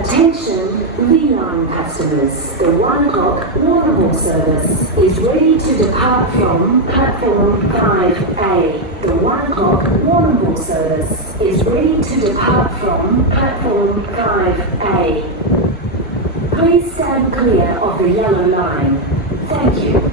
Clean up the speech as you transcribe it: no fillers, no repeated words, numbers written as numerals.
Attention V-Line customers, the 1 o'clock Warrnambool service is ready to depart from platform 5A. The 1 o'clock Warrnambool service is ready to depart from platform 5A. Please stand clear of the yellow line. Thank you.